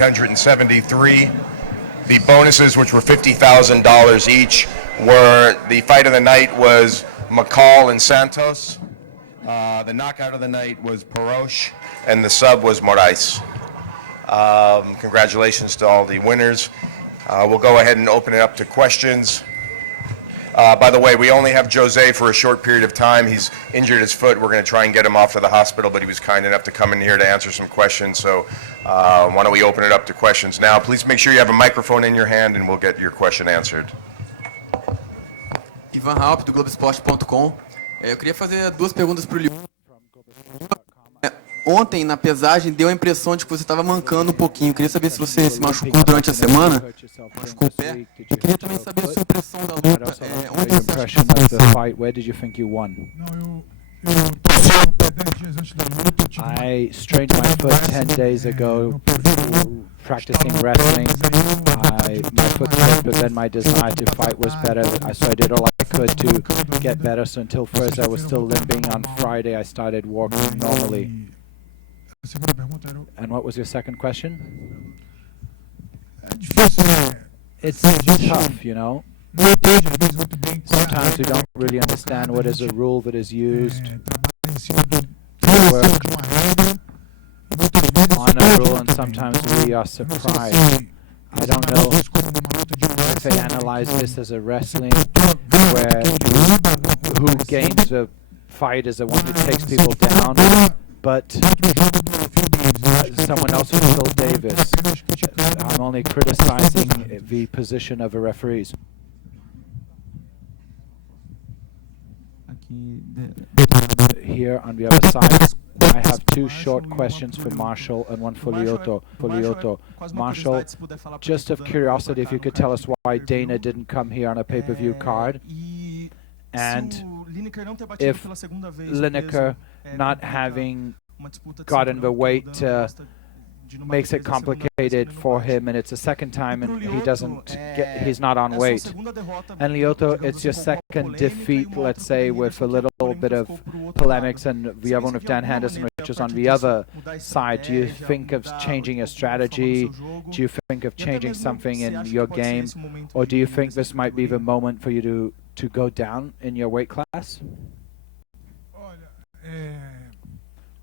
373. The bonuses, which were $50,000 each, were the fight of the night was McCall and Santos. The knockout of the night was Paroche, and the sub was Moraes. Congratulations to all the winners. We'll go ahead and open it up to questions. By the way, we only have Jose for a short period of time. He's injured his foot. We're going to try and get him off to the hospital, but he was kind enough to come in here to answer some questions. So why don't we open it up to questions now. Please make sure you have a microphone in your hand, and we'll get your question answered. Ivan Halp, do Globoesporte.com. Eu queria fazer duas perguntas para o Lyoto. Ontem, na pesagem, deu a impressão de que você estava mancando um pouquinho. Eu queria saber se você se machucou durante a semana, machucou o pé. Eu queria também saber a sua impressão da luta. Onde você acha que você... Where did you think you won? I strained my foot 10 days ago practicing wrestling. My foot slipped, but then my desire to fight was better, so I did all I could to get better. So until Thursday I was still limping. On Friday I started walking normally. And what was your second question? It's tough, you know. Sometimes we don't really understand what is a rule that is used to work on a rule, and sometimes we are surprised. I don't know if they analyze this as a wrestling where who gains the fight is the one who takes people down, but someone else is Phil Davis. I'm only criticizing the position of the referees. Here on the other side, I have two short questions for Marshall and one for Lyoto. Marshall, just of curiosity, if you could tell us why Dana didn't come here on a pay-per-view card, and if Lineker not having gotten the weight makes it complicated for him, and it's the second time and he's not on weight. And Lyoto, it's your second defeat, let's say, with a little bit of polemics, and the other one with Dan Henderson, which is on the other side. Do you think of changing your strategy? Do you think of changing something in your game? Or do you think this might be the moment for you to go down in your weight class?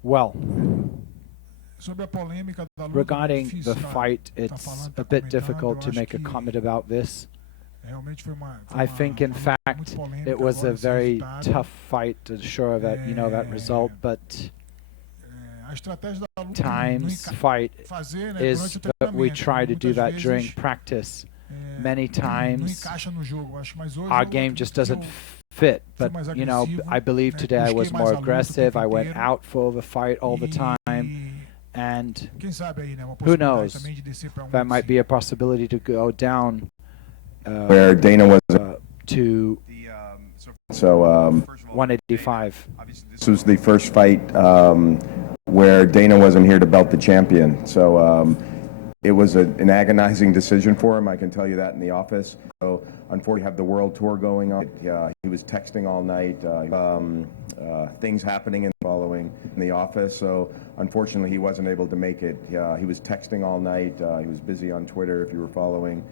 Well, regarding the fight, it's a bit difficult to make a comment about this. I think, in fact, it was a very tough fight to ensure that, that result, but times fight is that we try to do that during practice. Many times our game just doesn't fit, but I believe today I was more aggressive. I went out for the fight all the time. And who knows, there might be a possibility to go down where Dana was to 185. This was the first fight where Dana wasn't here to belt the champion. So it was an agonizing decision for him, I can tell you that in the office. So unfortunately, have the world tour going on. He was texting all night, things happening and following in the office. So unfortunately, he wasn't able to make it. He was texting all night. He was busy on Twitter, if you were following.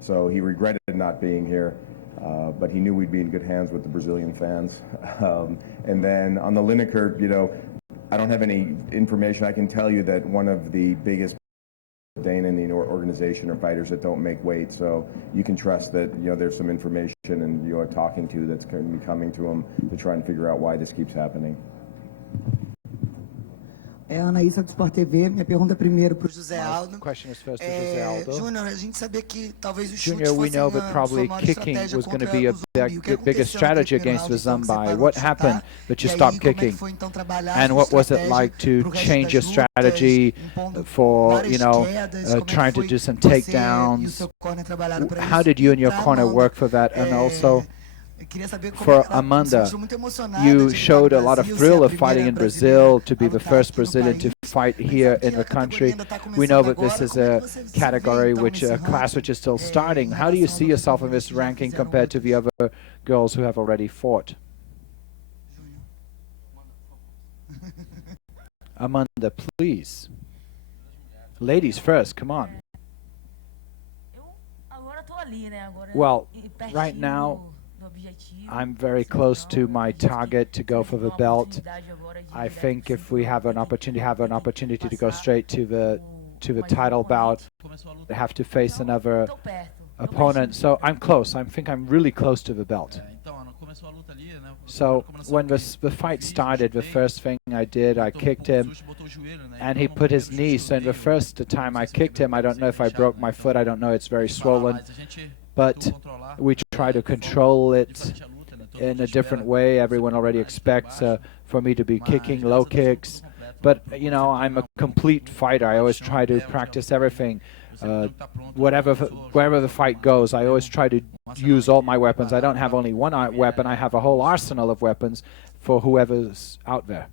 So he regretted not being here. But he knew we'd be in good hands with the Brazilian fans. And then on the Lineker, I don't have any information. I can tell you that one of the biggest Dana and the organization are fighters that don't make weight, so you can trust that there's some information and you're talking to that's going to be coming to him to try and figure out why this keeps happening. Anaísa do Sport TV, minha pergunta primeiro para o José Aldo. Junior, a gente sabia que talvez o chute Junior, we know that probably kicking was going to be a bigger strategy against the Zambai. What happened that you stopped kicking? And what was it like to change your strategy for, trying to do some takedowns? How did you and your corner work for that? And also, for Amanda, you showed a lot of thrill of fighting in Brazil, to be the first Brazilian to fight here in the country. We know that this is a category, a class which is still starting. How do you see yourself in this ranking compared to the other girls who have already fought? Amanda, please. Ladies first, come on. Well, right now, I'm very close to my target to go for the belt. I think if we have an opportunity to go straight to the title bout, we have to face another opponent. So I'm close. I think I'm really close to the belt. So when the fight started, the first thing I did, I kicked him, and he put his knee. So in the first time I kicked him, I don't know if I broke my foot. I don't know. It's very swollen. But we try to control it in a different way. Everyone already expects for me to be kicking low kicks. But, you know, I'm a complete fighter. I always try to practice everything. Wherever the fight goes, I always try to use all my weapons. I don't have only one weapon. I have a whole arsenal of weapons for whoever's out there.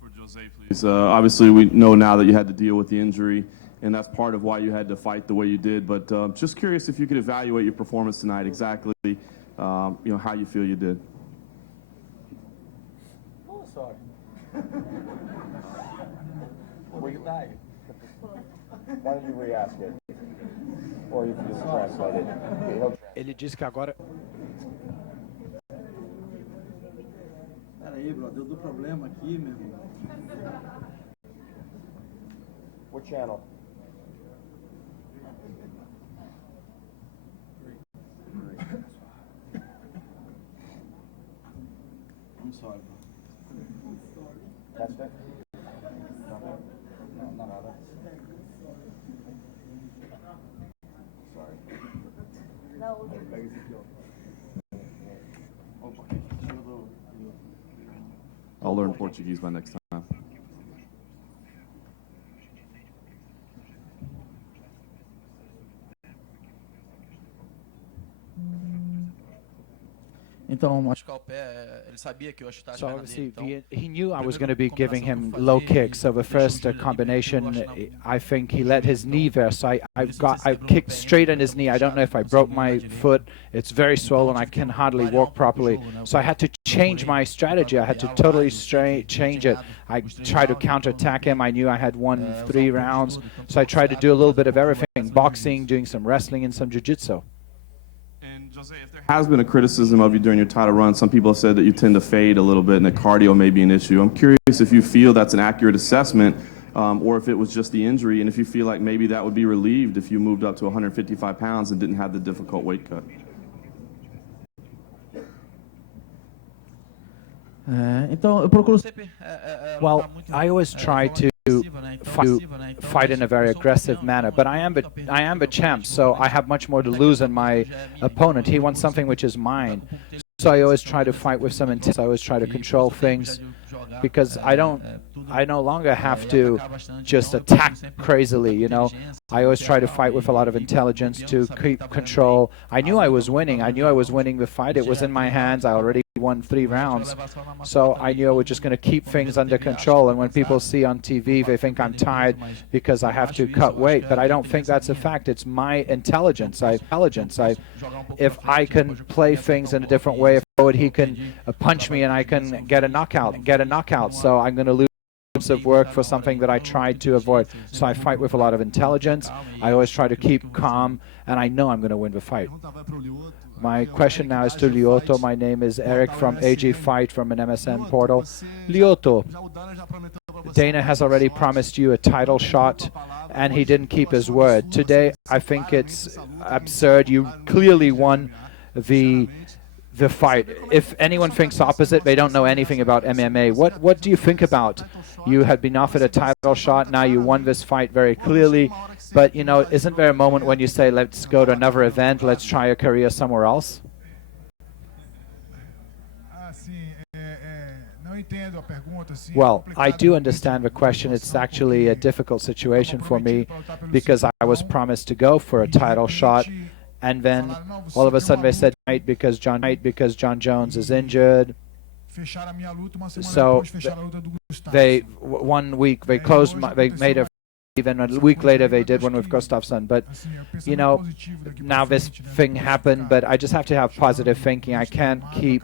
For Jose, please. Obviously, we know now that you had to deal with the injury, and that's part of why you had to fight the way you did. But just curious if you could evaluate your performance tonight, exactly, you know, how you feel you did. Why don't you re-ask it? Or you can just translate it. Ele disse que agora... Peraí, bro, deu problema aqui, meu irmão. What channel? I'm sorry, bro. That's it? Nothing? No, nada. I'll learn Portuguese by next time. Então, machucar o pé, ele sabia que eu ia chutar as So pernas dele, obviously, então... he knew I was going to be giving him low kicks. So the first combination, I think he let his knee there. So I kicked straight on his knee. I don't know if I broke my foot. It's very swollen. I can hardly walk properly. So I had to change my strategy. I had to totally change it. I tried to counterattack him. I knew I had won 3 rounds. So I tried to do a little bit of everything: boxing, doing some wrestling, and some jiu-jitsu. And Jose, if there has been a criticism of you during your title run, some people have said that you tend to fade a little bit and that cardio may be an issue. I'm curious if you feel that's an accurate assessment, or if it was just the injury, and if you feel like maybe that would be relieved if you moved up to 155 pounds and didn't have the difficult weight cut. Então, eu procuro sempre... Well, I always try to fight in a very aggressive manner, but I am the champ, so I have much more to lose than my opponent. He wants something which is mine, so I always try to fight with some intent. I always try to control things, because I no longer have to just attack crazily, you know. I always try to fight with a lot of intelligence to keep control. I knew I was winning. I knew I was winning the fight. It was in my hands. I already won 3 rounds. So I knew I was just going to keep things under control. And when people see on TV, they think I'm tired because I have to cut weight. But I don't think that's a fact. It's my intelligence. If I can play things in a different way, if he can punch me and I can get a knockout. So I'm going to lose of work for something that I tried to avoid. So I fight with a lot of intelligence. I always try to keep calm, and I know I'm going to win the fight. My question now is to Lyoto. My name is Eric from AG Fight from an MSN portal. Lyoto, Dana has already promised you a title shot, and he didn't keep his word. Today, I think it's absurd. You clearly won the fight. If anyone thinks opposite, they don't know anything about MMA. What do you think about? You had been offered a title shot, now you won this fight very clearly, but you know, isn't there a moment when you say, let's go to another event, let's try a career somewhere else? Well, I do understand the question. It's actually a difficult situation for me because I was promised to go for a title shot, and then all of a sudden they said because John Jones is injured. So they 1 week they closed. They made a. Even a week later they did one with Gustafsson. But you know, now this thing happened. But I just have to have positive thinking. I can't keep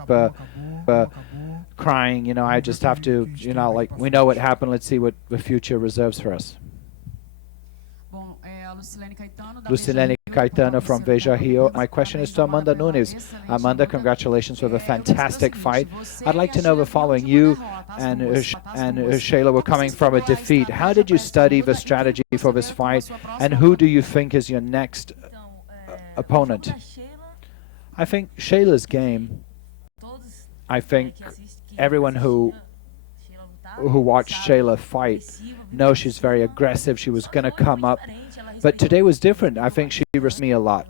crying. You know, I just have to. You know, like we know what happened. Let's see what the future reserves for us. Lucilene Caetano from Veja Rio. My question is to Amanda Nunes. Amanda, congratulations with a fantastic fight. I'd like to know the following. You and Shayla were coming from a defeat. How did you study the strategy for this fight, and who do you think is your next opponent? I think Shayla's game, I think everyone who watched Shayla fight knows she's very aggressive. She was going to come up. But today was different. I think she risked me a lot.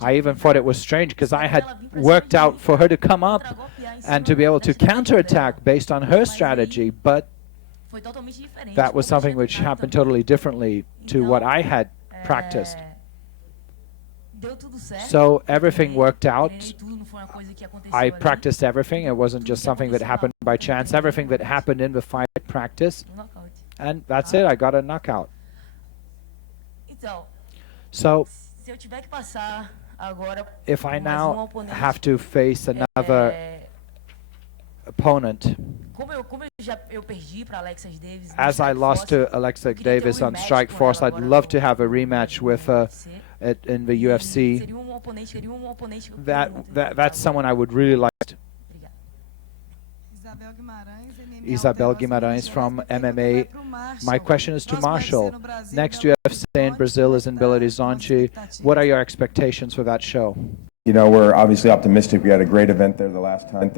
I even thought it was strange because I had worked out for her to come up and to be able to counterattack based on her strategy. But that was something which happened totally differently to what I had practiced. So everything worked out. I practiced everything. It wasn't just something that happened by chance. Everything that happened in the fight I practiced. And that's it. I got a knockout. So if I now have to face another opponent, as I lost to Alexa Davis on Strikeforce, I'd love to have a rematch with her in the UFC. That's someone I would really like. Isabel Guimarães from MMA. My question is to Marshall. Next UFC in Brazil is in Belo Horizonte. What are your expectations for that show? You know, we're obviously optimistic. We had a great event there the last time.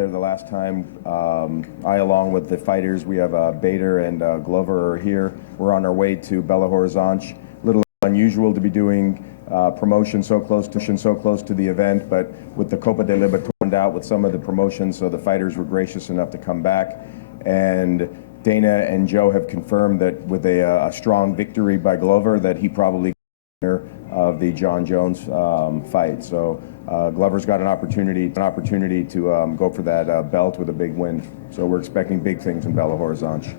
I, along with the fighters, we have Bader and Glover are here. We're on our way to Belo Horizonte. A little unusual to be doing promotion so close to the event, but with the Copa de Libertadores out with some of the promotions, so the fighters were gracious enough to come back. And Dana and Joe have confirmed that with a strong victory by Glover, that he probably winner of the John Jones fight. So Glover's got an opportunity to go for that belt with a big win. So we're expecting big things in Belo Horizonte.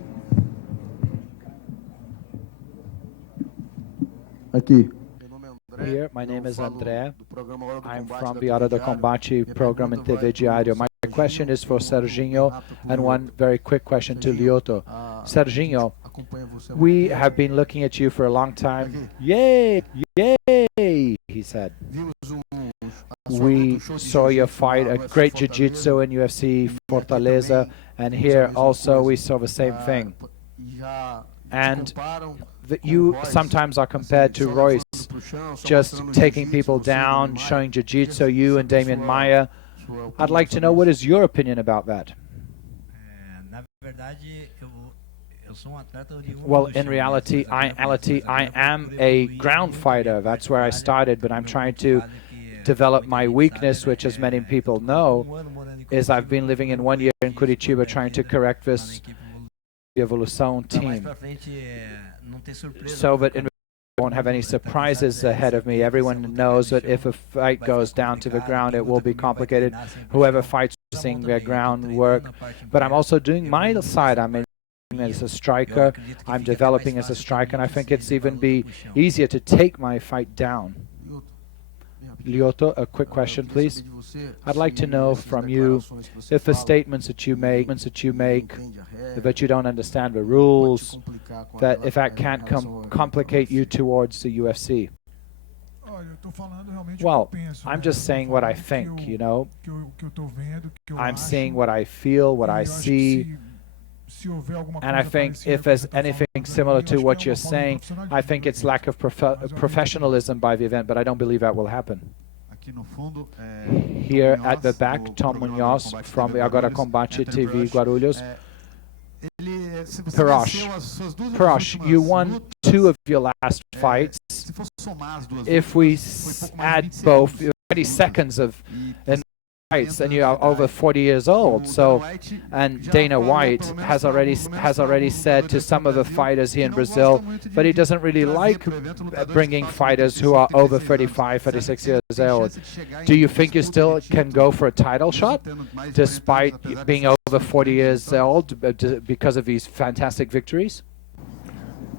Aqui. Here, my name is André. I'm from the Hora do Combate program in TV Diário. My question is for Serginho, and one very quick question to Lyoto. Serginho, we have been looking at you for a long time. Yay! Yay! He said. We saw your fight, a great jiu-jitsu in UFC Fortaleza, and here also we saw the same thing. And you sometimes are compared to Royce, just taking people down, showing jiu-jitsu, you and Damian Maia. I'd like to know, what is your opinion about that? Well, in reality, I am a ground fighter. That's where I started, but I'm trying to develop my weakness, which, as many people know, is I've been living in 1 year in Curitiba trying to correct this Evolução team, so that I won't have any surprises ahead of me. Everyone knows that if a fight goes down to the ground, it will be complicated. Whoever fights seeing their ground work. But I'm also doing my side. I'm as a striker. I'm developing as a striker, and I think it's even be easier to take my fight down. Lyoto, a quick question, please. I'd like to know from you if the statements that you make, that you don't understand the rules, that if that can't complicate you towards the UFC. Well, I'm just saying what I think, you know. I'm seeing what I feel, what I see. And I think if there's anything similar to what you're saying, I think it's lack of professionalism by the event, but I don't believe that will happen. Here at the back, Tom Munoz from the Agora Combate TV Guarulhos. Parash, you won 2 of your last fights. If we add both 20 seconds of fights, and you are over 40 years old. So, and Dana White has already said to some of the fighters here in Brazil that he doesn't really like bringing fighters who are over 35, 36 years old. Do you think you still can go for a title shot despite being over 40 years old because of these fantastic victories?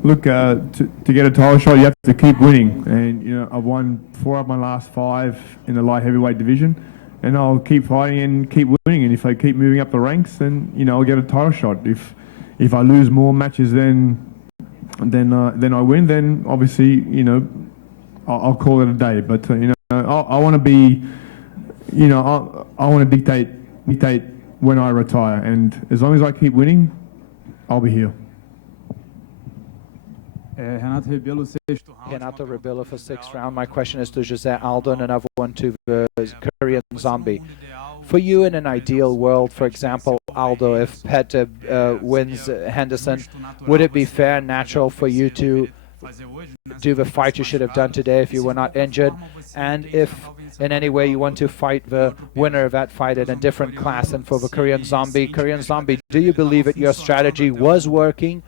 Look, to get a title shot, you have to keep winning, and you know I've won 4 of my last 5 in the light heavyweight division. And I'll keep fighting and keep winning. And if I keep moving up the ranks, then you know I'll get a title shot. If I lose more matches than then I win. Then obviously, I'll call it a day. But I want to be, I want to dictate when I retire, and as long as I keep winning, I'll be here. Renato Rebelo for sixth round. My question is to Jose Aldo, and another one to the Korean Zombie. For you, in an ideal world, for example, Aldo, if Petr wins Henderson, would it be fair and natural for you to do the fight you should have done today if you were not injured? And if in any way you want to fight the winner of that fight in a different class? And for the Korean Zombie, do you believe that your strategy was working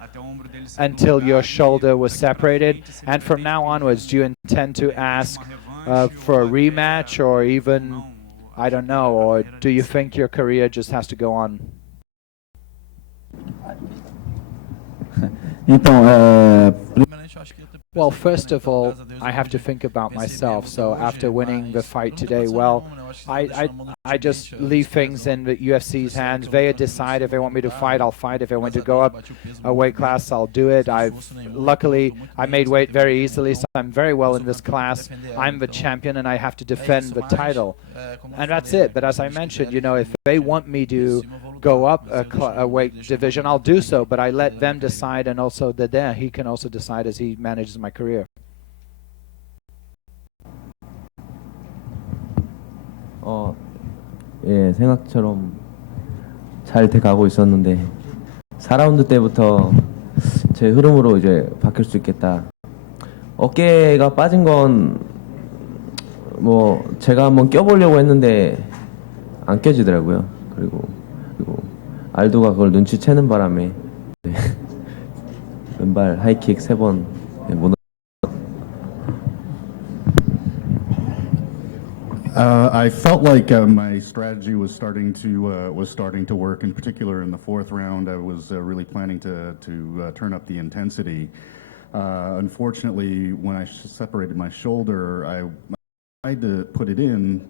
until your shoulder was separated? And from now onwards, do you intend to ask for a rematch, or even, I don't know, or do you think your career just has to go on? Well, first of all, I have to think about myself. So after winning the fight today, well, I just leave things in the UFC's hands. They decide if they want me to fight, I'll fight. If they want to go up a weight class, I'll do it. Luckily, I made weight very easily, so I'm very well in this class. I'm the champion, and I have to defend the title. And that's it. But as I mentioned, if they want me to go up a weight division, I'll do so. But I let them decide, and also he can also decide as he manages my career. 예, 생각처럼 잘 돼가고 있었는데 4라운드 때부터 제 흐름으로 이제 바뀔 수 있겠다. 어깨가 빠진 건 뭐 제가 한번 껴보려고 했는데 안 껴지더라고요. 그리고 알도가 그걸 눈치채는 바람에 왼발 하이킥 3번 못. I felt like my strategy was starting to work. In particular, in the fourth round, I was really planning to turn up the intensity. Unfortunately, when I separated my shoulder, I tried to put it in,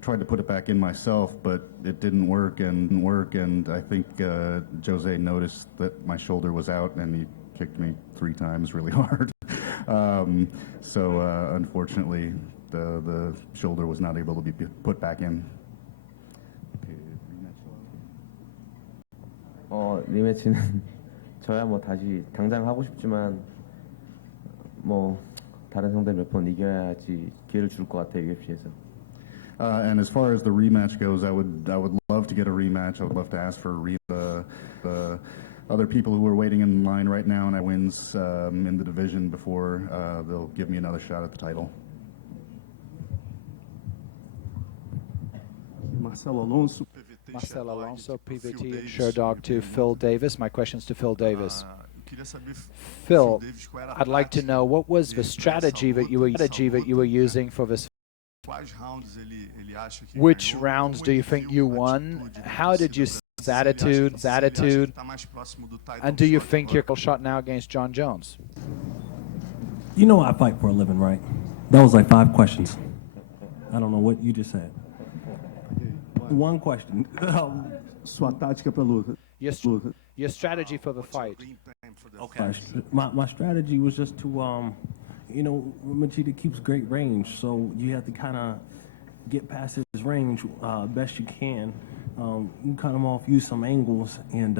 tried to put it back in myself, but it didn't work. And I think Jose noticed that my shoulder was out, and he kicked me 3 times really hard. So unfortunately, the shoulder was not able to be put back in. 리매치는 저야 뭐 다시 당장 하고 싶지만 뭐 다른 상대 몇 번 이겨야지 기회를 줄 것 같아요, UFC에서. And as far as the rematch goes, I would love to get a rematch. I would love to ask for a rematch. The other people who are waiting in line right now, and I wins in the division before they'll give me another shot at the title. Marcelo Alonso, PVT, and Sherdog to Phil Davis. My question's to Phil Davis. Phil, I'd like to know, what was the strategy that you were using for this? Which rounds do you think you won? How did you see his attitude? And do you think you're shot now against John Jones? You know I fight for a living, right? That was like 5 questions. I don't know what you just said. One question. sua tática para luta. Your strategy for the fight. Okay. My strategy was just to, Machida keeps great range, so you have to kind of get past his range best you can. You cut him off, use some angles, and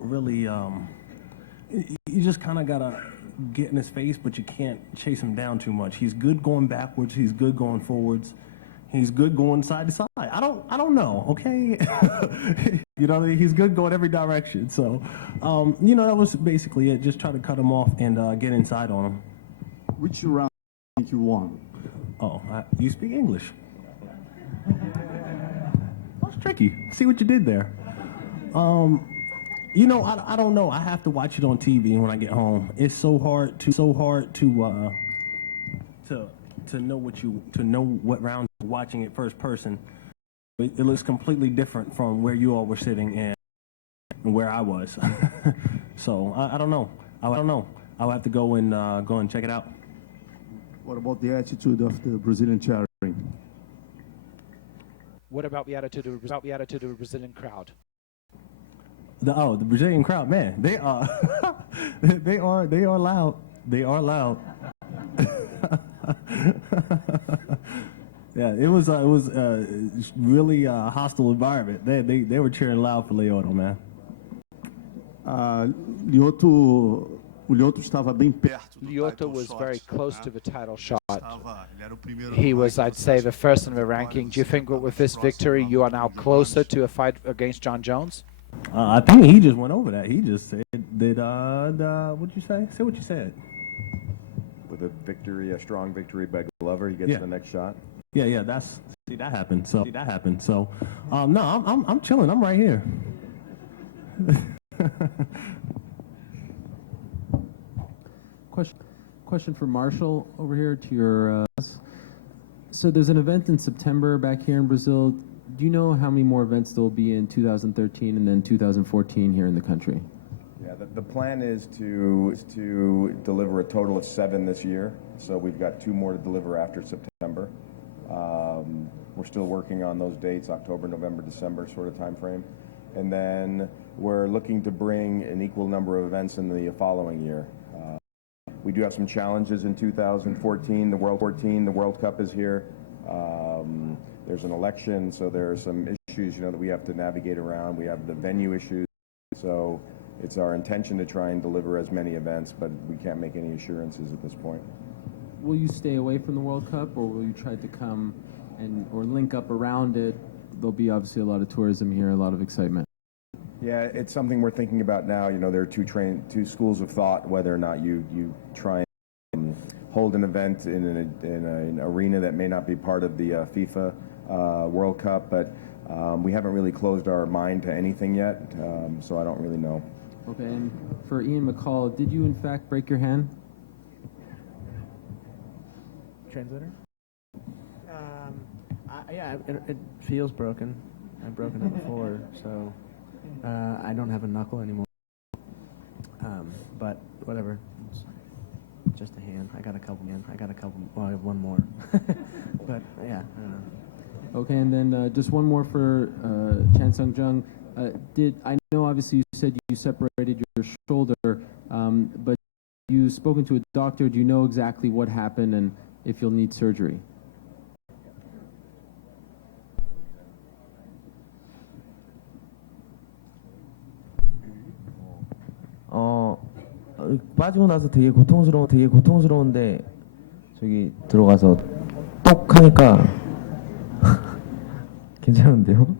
really, you just kind of got to get in his face, but you can't chase him down too much. He's good going backwards. He's good going forwards. He's good going side to side. I don't know, okay? He's good going every direction. So, that was basically it. Just try to cut him off and get inside on him. Which round do you think you won? Oh, you speak English. That's tricky. See what you did there. I don't know. I have to watch it on TV when I get home. It's so hard to know what round you're watching it first person. It looks completely different from where you all were sitting and where I was. So I don't know. I'll have to go and check it out. What about the attitude of the Brazilian cheering? What about the attitude of the Brazilian crowd? The Brazilian crowd, man, they are they are loud. They are loud. Yeah, it was really hostile environment. They were cheering loud for Lyoto, man. Lyoto estava bem perto. Lyoto was very close to the title shot. He was, I'd say, the first in the ranking. Do you think that with this victory you are now closer to a fight against John Jones? I think he just went over that. He just said that, what'd you say? Say what you said. With a victory, a strong victory by Glover, he gets the next shot. Yeah, that happened. So, no, I'm chilling. I'm right here. Question for Marshall over here to your. So there's an event in September back here in Brazil. Do you know how many more events there will be in 2013 and then 2014 here in the country? Yeah, the plan is to deliver a total of 7 this year. So we've got 2 more to deliver after September. We're still working on those dates, October, November, December sort of time frame. And then we're looking to bring an equal number of events in the following year. We do have some challenges in 2014. The World Cup is here. There's an election, so there are some issues, that we have to navigate around. We have the venue issues. So it's our intention to try and deliver as many events, but we can't make any assurances at this point. Will you stay away from the World Cup, or will you try to come or link up around it? There'll be obviously a lot of tourism here, a lot of excitement. Yeah, it's something we're thinking about now. There are two schools of thought, whether or not you try and hold an event in an arena that may not be part of the FIFA World Cup, but we haven't really closed our mind to anything yet, so I don't really know. Okay, and for Ian McCall, did you in fact break your hand? Translator? Yeah, it feels broken. I've broken it before, so I don't have a knuckle anymore. But whatever, it's just a hand. I got a couple. Well, I have one more. But yeah, I don't know. Okay, and then just one more for Chan Sung Jung. I know obviously you said you separated your shoulder, but you've spoken to a doctor. Do you know exactly what happened and if you'll need surgery? 빠지고 나서 되게 고통스러운데 저기 들어가서 똑 하니까 괜찮은데요?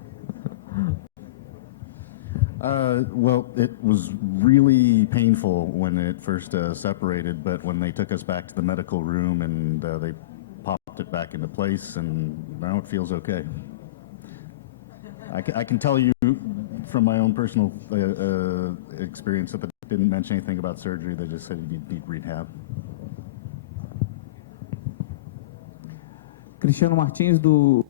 Well, it was really painful when it first separated, but when they took us back to the medical room and they popped it back into place, and now it feels okay. I can tell you from my own personal experience that they didn't mention anything about surgery. They just said you need rehab. Cristiano Martins from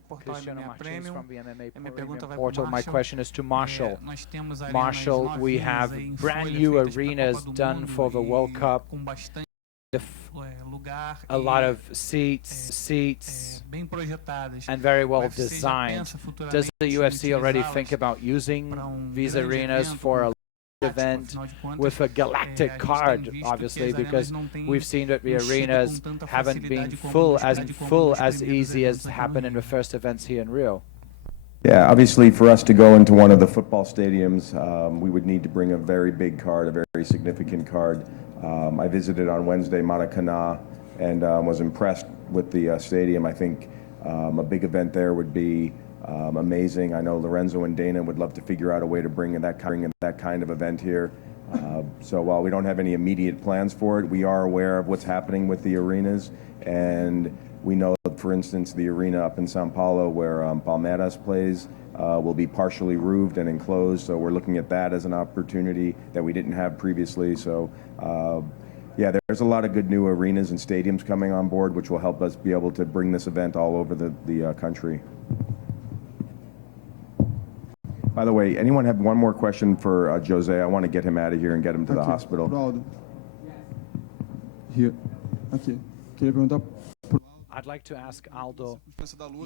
the MMA Premium Portal. My question is to Marshall. Marshall, we have brand new arenas done for the World Cup. A lot of seats, and very well designed. Does the UFC already think about using these arenas for a event with a galactic card, obviously, because we've seen that the arenas haven't been full as easy as happened in the first events here in Rio? Yeah, obviously for us to go into one of the football stadiums, we would need to bring a very big card, a very significant card. I visited on Wednesday Maracanã and was impressed with the stadium. I think a big event there would be amazing. I know Lorenzo and Dana would love to figure out a way to bring that kind of event here. So while we don't have any immediate plans for it, we are aware of what's happening with the arenas, and we know, for instance, the arena up in São Paulo where Palmeiras plays will be partially roofed and enclosed. So we're looking at that as an opportunity that we didn't have previously. So yeah, there's a lot of good new arenas and stadiums coming on board, which will help us be able to bring this event all over the country. By the way, anyone have one more question for Jose? I want to get him out of here and get him to the hospital. Here. Okay. Queria perguntar. I'd like to ask Aldo,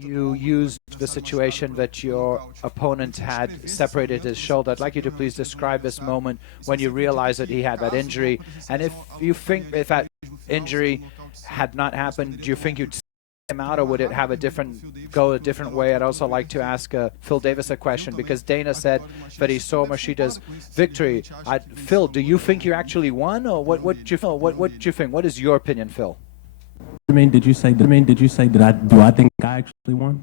you used the situation that your opponent had separated his shoulder. I'd like you to please describe this moment when you realized that he had that injury. And if you think if that injury had not happened, do you think you'd him out, or would it have a different way? I'd also like to ask Phil Davis a question, because Dana said that he saw Mashida's victory. Phil, do you think you actually won, or what do you think? What is your opinion, Phil? Did you say that do I think I actually won?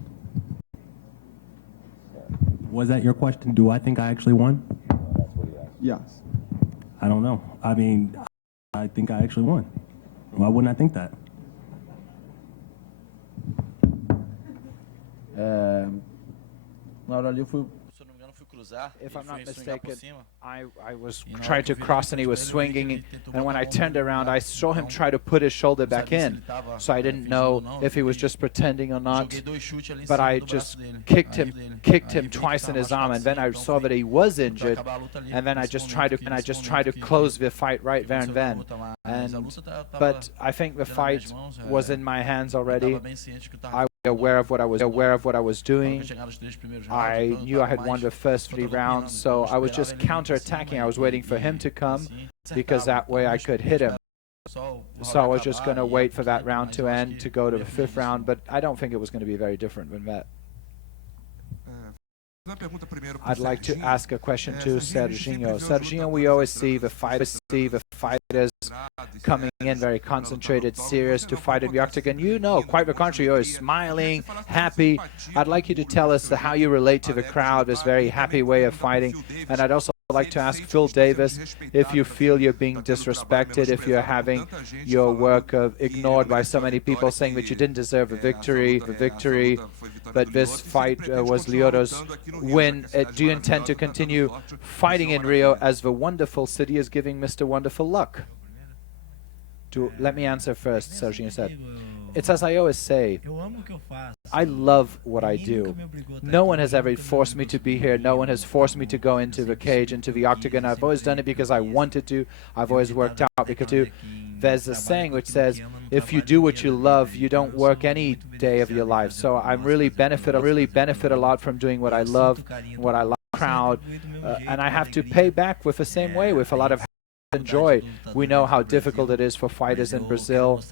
Was that your question? Do I think I actually won? Yes. I don't know. I mean, I think I actually won. Why wouldn't I think that? Na hora ali eu fui, se eu não me engano, fui cruzar. If I'm not mistaken, I was trying to cross and he was swinging, and when I turned around, I saw him try to put his shoulder back in. So I didn't know if he was just pretending or not. But I just kicked him twice in his arm, and then I saw that he was injured, and then I just tried to close the fight right there and then. But I think the fight was in my hands already. I was aware of what I was doing. I knew I had won the first 3 rounds, so I was just counter-attacking. I was waiting for him to come, because that way I could hit him. So I was just going to wait for that round to end to go to the 5th round, but I don't think it was going to be very different than that. I'd like to ask a question to Serginho. Serginho, we always see the fighters coming in very concentrated, serious to fight in the octagon. You know, quite the contrary, you're always smiling, happy. I'd like you to tell us how you relate to the crowd, this very happy way of fighting. And I'd also like to ask Phil Davis if you feel you're being disrespected, if you're having your work ignored by so many people, saying that you didn't deserve a victory, but this fight was Lyoto's win. Do you intend to continue fighting in Rio, as the wonderful city is giving Mr. Wonderful luck? Let me answer first, Serginho said. It's as I always say, I love what I do. No one has ever forced me to be here. No one has forced me to go into the cage, into the octagon. I've always done it because I wanted to. I've always worked out because to. There's a saying which says, if you do what you love, you don't work any day of your life. So I really benefit a lot from doing what I love, what I love, crowd, and I have to pay back with the same way, with a lot of and joy. We know how difficult it is for fighters in Brazil,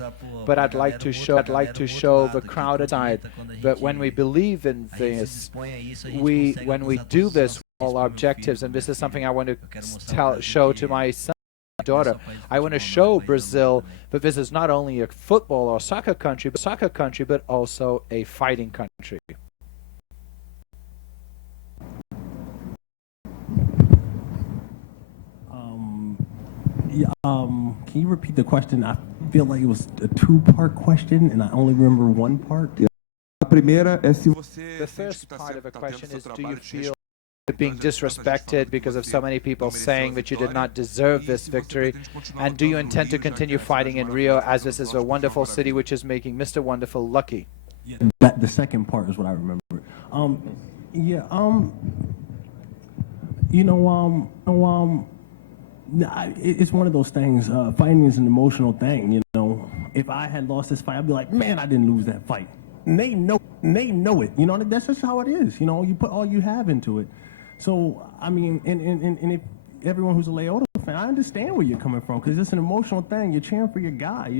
but I'd like to show the crowd side that when we believe in this, when we do this, all our objectives, and this is something I want to show to my son, daughter. I want to show Brazil that this is not only a football or soccer country, but also a fighting country. Can you repeat the question? I feel like it was a 2-part question, and I only remember one part. The first part of the question is, do you feel being disrespected because of so many people saying that you did not deserve this victory? And do you intend to continue fighting in Rio, as this is a wonderful city which is making Mr. Wonderful lucky? Yeah, the second part is what I remember. It's one of those things. Fighting is an emotional thing. You know, if I had lost this fight, I'd be like, man, I didn't lose that fight. And they know it. You know, that's just how it is. You know, you put all you have into it. So I mean, and if everyone who's a Lyoto fan, I understand where you're coming from, because it's an emotional thing. You're cheering for your guy.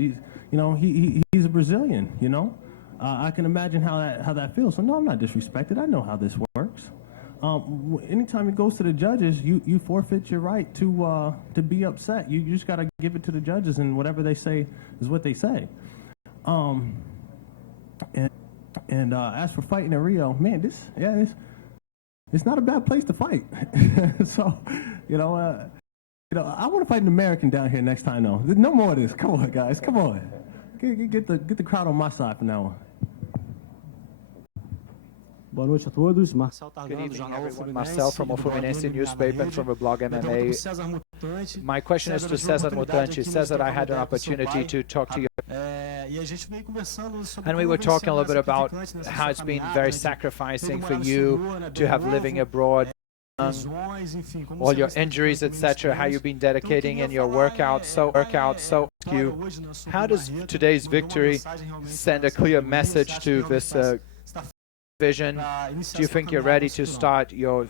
He's a Brazilian. You know, I can imagine how that feels. So no, I'm not disrespected. I know how this works. Anytime it goes to the judges, you forfeit your right to be upset. You just got to give it to the judges, and whatever they say is what they say. And as for fighting in Rio, man, it's not a bad place to fight. So, I want to fight an American down here next time. though. No more of this. Come on, guys. Come on. Get the crowd on my side from now on. Boa noite a todos. Marcel Good Targano, evening, Jornal everyone. Fluminense, Marcel from the Fluminense newspaper and from the blog MMA. My question is to Cesar Mutante. Cesar, I had an opportunity to talk to you. And we were talking a little bit about how it's been very sacrificing for you to have living abroad, all your injuries, etc., how you've been dedicating in your workouts. So how does today's victory send a clear message to this division? Do you think you're ready to start your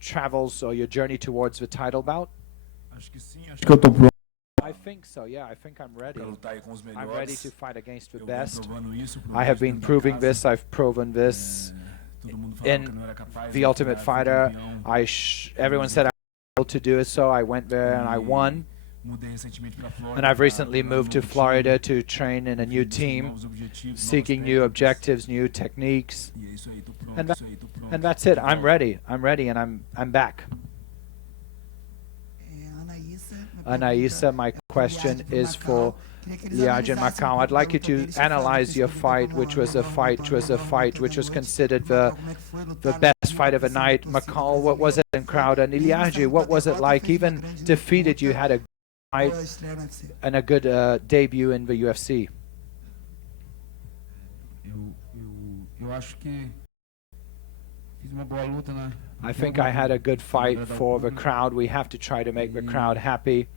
travels or your journey towards the title bout? I think so, yeah. I think I'm ready. I'm ready to fight against the best. I have been proving this. I've proven this in The Ultimate Fighter. Everyone said I was able to do it, so I went there and I won. And I've recently moved to Florida to train in a new team, seeking new objectives, new techniques. And that's it. I'm ready. I'm ready, and I'm back. Anaísa, my question is for Liage and Macau. I'd like you to analyze your fight, which was considered the best fight of the night. Macau, what was it in crowd? And Liage, what was it like? Even defeated, you had a fight and a good debut in the UFC. I think I had a good fight for the crowd. We have to try to make the crowd happy.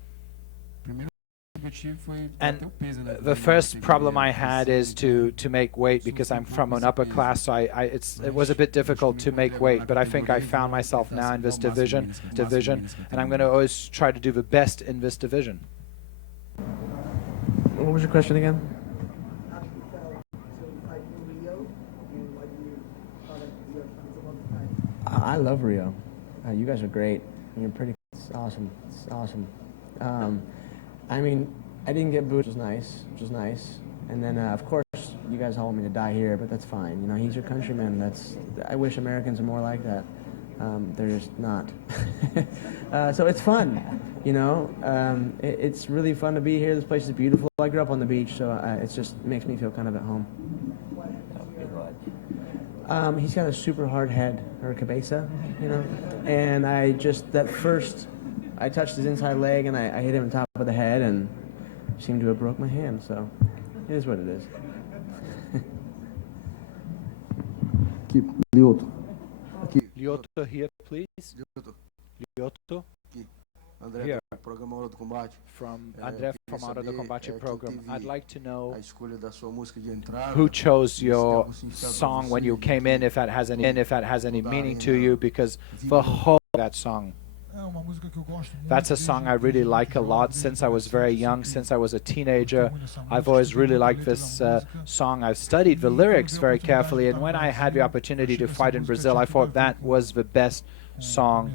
And the first problem I had is to make weight, because I'm from an upper class, so it was a bit difficult to make weight, but I think I found myself now in this division, and I'm going to always try to do the best in this division. What was your question again? I love Rio. You guys are great. You're pretty. It's awesome. It's awesome. I mean, I didn't get booed, which was nice. And then, of course, you guys all want me to die here, but that's fine. You know, he's your countryman. I wish Americans were more like that. They're just not. So it's fun. You know, it's really fun to be here. This place is beautiful. I grew up on the beach, so it just makes me feel kind of at home. He's got a super hard head, or cabeza, you know, and I touched his inside leg and I hit him on top of the head and seemed to have broke my hand, so it is what it is. Keep Lyoto. Lyoto here, please. Lyoto. Here. From André from Hora do Combate program. I'd like to know who chose your song when you came in, if that has any meaning to you, because the whole of that song. That's a song I really like a lot since I was very young, since I was a teenager. I've always really liked this song. I've studied the lyrics very carefully, and when I had the opportunity to fight in Brazil, I thought that was the best song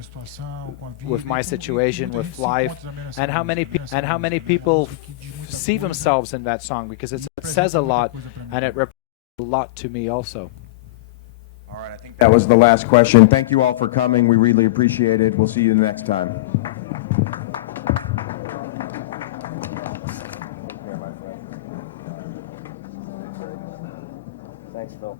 with my situation, with life, and how many people see themselves in that song, because it says a lot and it represents a lot to me also. All right, I think that was the last question. Thank you all for coming. We really appreciate it. We'll see you next time. Thanks, Phil.